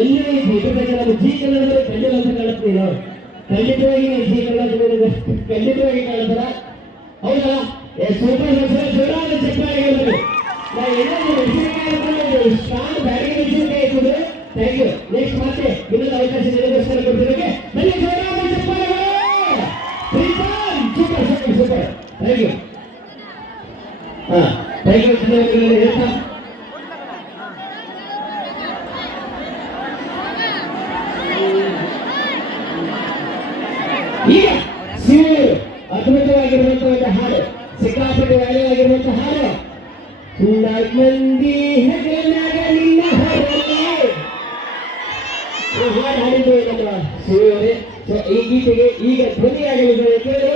ಎಲ್ಲಿ ಜೀ ಕನ್ನಡ ಕನ್ನಡ ಅಂತ ಕಾಣುತ್ತೆ ನಾವು ಖಂಡಿತವಾಗಿ ಜೀ ಕನ್ನಡ ಖಂಡಿತವಾಗಿ ಕಾಣ್ತಾರ ಹೌದಾ ಸೂಪರ್ ಜೋರಾದ ಚಪ್ಪಾಳೆ ನಾವು ಏನಾದ್ರು ಸ್ಟ್ರಾಂಗ್ ಬ್ಯಾಟಿಂಗ್ ಮೆಣಸಿನಕಾಯಿ ಇಟ್ಟಿದ್ರೆ ಥ್ಯಾಂಕ್ ಯು ನೆಕ್ಸ್ಟ್ ಮತ್ತೆ ಇನ್ನೊಂದು ಅವಕಾಶ ನಿಮಗೋಸ್ಕರ ಕೊಡ್ತಿರೋಕೆ ಬನ್ನಿ ಜೋರಾದ ಚಪ್ಪಾಳೆಗಳು super super super thank you thank you ಧನ್ಯವಾದಗಳು ಹೇಳ್ತಾ ಈಗ ಶಿವರು ಅದ್ಭುತವಾಗಿರುವಂತಹ ಹಾಡು ಸಿಕ್ಕಾಪಟ್ಟೆ ವ್ಯಾಲ್ಯವಾಗಿರುವಂತಹ ಹಾಡು ಮಂದಿ ಹೆಗಲಾಗ ನಿನ್ನ ಹಾಡಲ್ಲಿ ಹಾಡು ಹಾಡಿದ್ದೇವೆ ನಮ್ಮ ಶಿವರೇ. ಸೊ ಈ ಗೀತೆಗೆ ಈಗ ಧ್ವನಿಯಾಗಲಿದೆ ಕೇಳಿ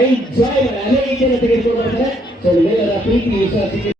ಎಂಜಾಯ್ ಮಾಡಿ ಅನೇಕ ಜನ ತೆಗೆದುಕೊಂಡು ಬರ್ತಾರೆ. ಸೊ ನಿಮ್ಮೆಲ್ಲರ ಪ್ರೀತಿ ವಿಶ್ವಾಸಕ್ಕೆ